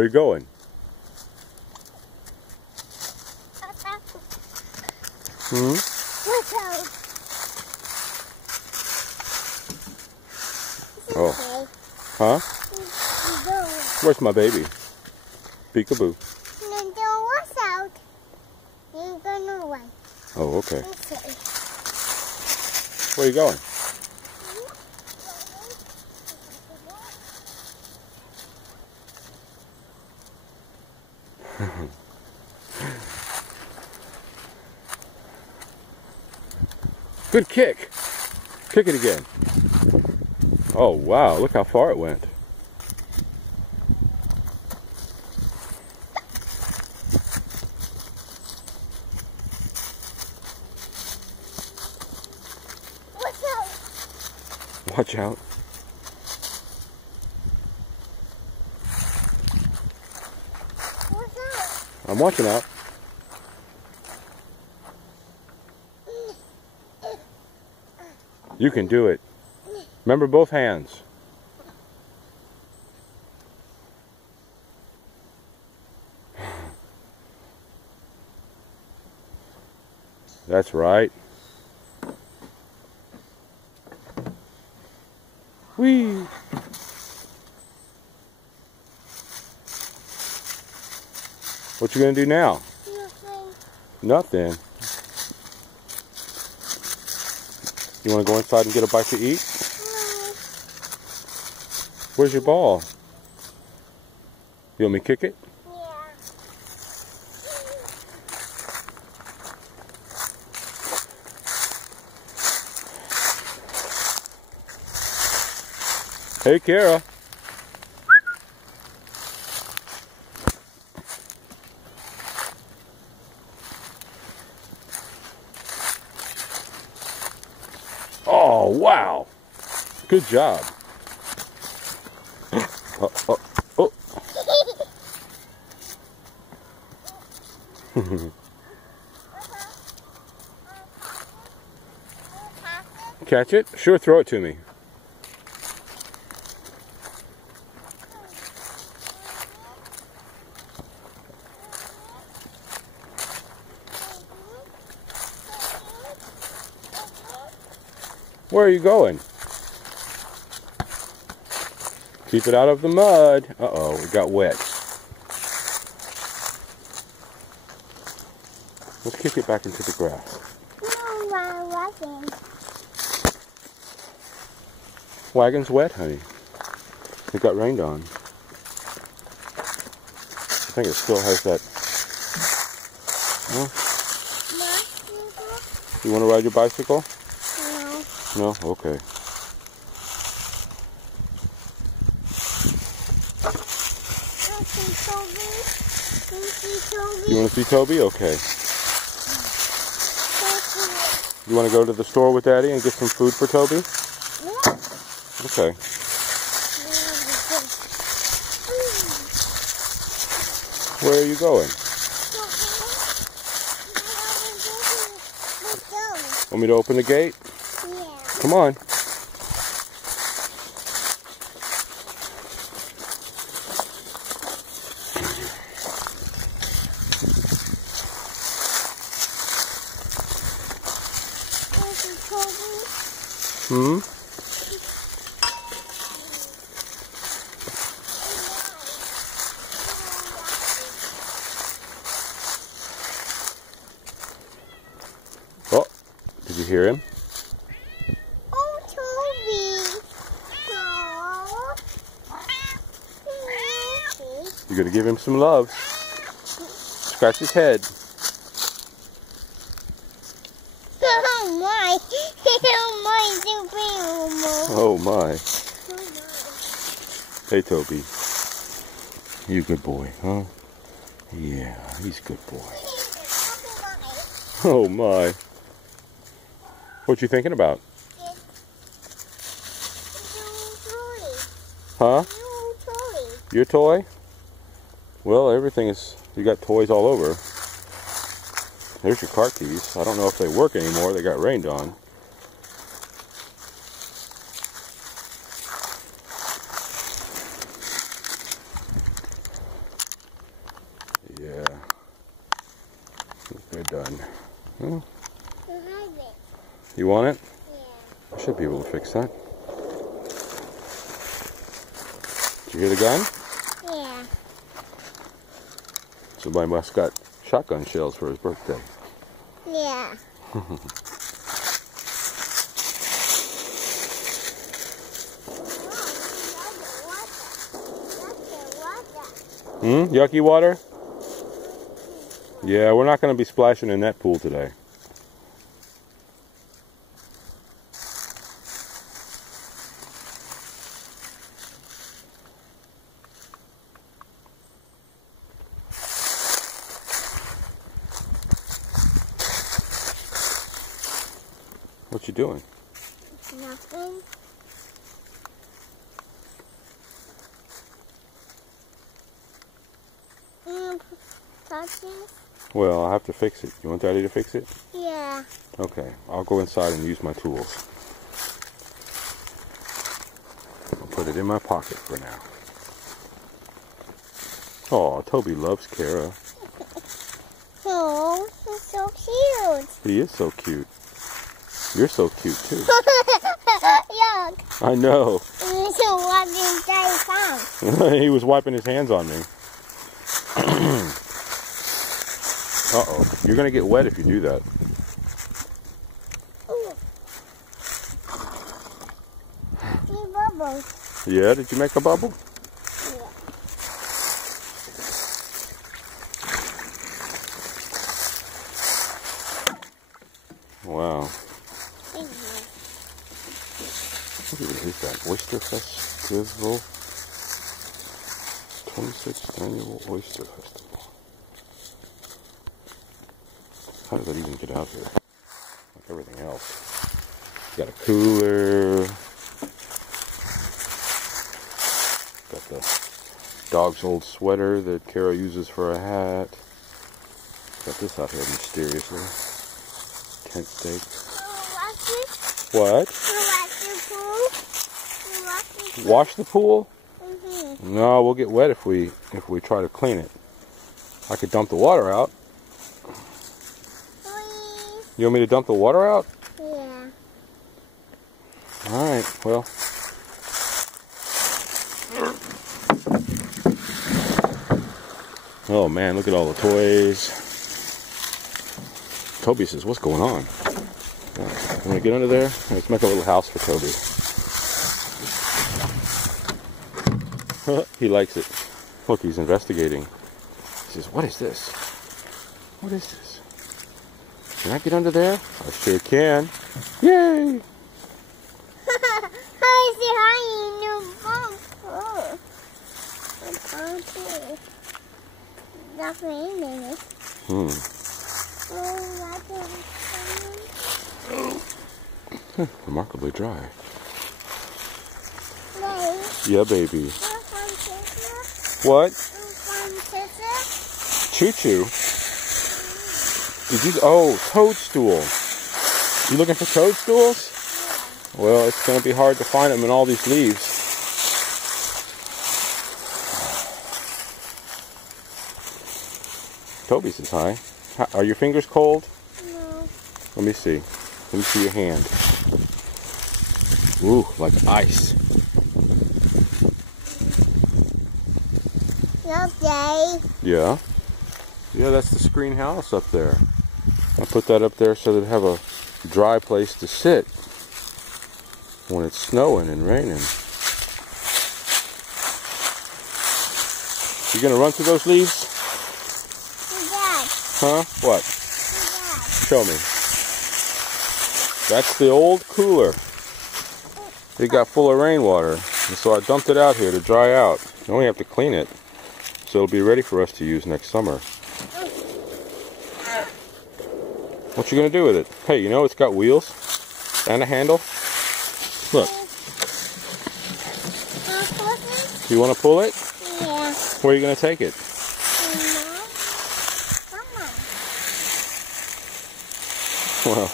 Where are you going? Hmm? Watch out. Oh. Okay. Huh? Go. Where's my baby? Peekaboo. No, watch out. You're gonna run. Oh, okay. Okay. Where are you going? Good kick. Kick it again. Oh, wow. Look how far it went. Watch out. Watch out. Watch out. I'm watching out. You can do it. Remember both hands. That's right. Whee! What you gonna do now? Nothing. Nothing. You wanna go inside and get a bite to eat? No. Where's your ball? You want me to kick it? Yeah. Hey, Kara. Oh, wow. Good job. Oh. Catch it? Sure, throw it to me. Where are you going? Keep it out of the mud. Uh-oh, it got wet. Let's kick it back into the grass. No, my wagon. Wagon's wet, honey. It got rained on. I think it still has that. Well, you want to ride your bicycle? No. No? Okay. You want to see Toby? Okay. You want to go to the store with Daddy and get some food for Toby? Yeah. Okay. Where are you going? Want me to open the gate? Yeah. Come on. Hmm? Oh, did you hear him? Oh, Toby. You're going to give him some love. Scratch his head. Oh my. Oh my. Oh my. Hey Toby. You good boy, huh? Yeah, he's a good boy. Oh my. What you thinking about? Huh? Your toy? Well, everything is, you got toys all over. There's your car keys. I don't know if they work anymore. They got rained on. done. Hmm? Behind it. You want it? Yeah. I should be able to fix that. Did you hear the gun? Yeah. Somebody must got shotgun shells for his birthday. Yeah. Yucky water? Yeah, we're not going to be splashing in that pool today. What you doing? Nothing. Touch it? Well, I'll have to fix it. You want Daddy to fix it? Yeah. Okay, I'll go inside and use my tools. I'll put it in my pocket for now. Oh, Toby loves Kara. Oh, he's so cute. He is so cute. You're so cute too. Yuck. I know. He's wiping Daddy's hands. He was wiping his hands on me. Uh-oh. You're going to get wet if you do that. See bubbles. Yeah? Did you make a bubble? Yeah. Wow. Thank What even is that? Oyster Festival? 26th Annual Oyster Festival. How does that even get out there? Like everything else. Got a cooler. Got the dog's old sweater that Kara uses for a hat. Got this out here mysteriously. Tent stake. What? Wash the pool? Mm-hmm. No, we'll get wet if we try to clean it. I could dump the water out. Please. You want me to dump the water out? Yeah. Alright, well. Oh man, look at all the toys. Toby says, what's going on? You want to get under there? Let's make a little house for Toby. He likes it. Look, he's investigating. He says, what is this? What is this? Can I get under there? I sure can. Yay! I see how you know. That's raining. Remarkably dry. Hey. Yeah, baby. What? Choo-choo? Did you? Oh, toadstool. You looking for toadstools? Well, it's going to be hard to find them in all these leaves. Toby says hi. Are your fingers cold? No. Let me see. Let me see your hand. Ooh, like ice. Okay. Yeah. Yeah, that's the screen house up there. I put that up there so that have a dry place to sit when it's snowing and raining. You gonna run through those leaves? Dad. Huh? What? Dad. Show me. That's the old cooler. It got full of rainwater, and so I dumped it out here to dry out. You only have to clean it, so it'll be ready for us to use next summer. What you gonna do with it? Hey, you know it's got wheels and a handle. Look. You want to pull it? Yeah. Where are you gonna take it? Come on. Well.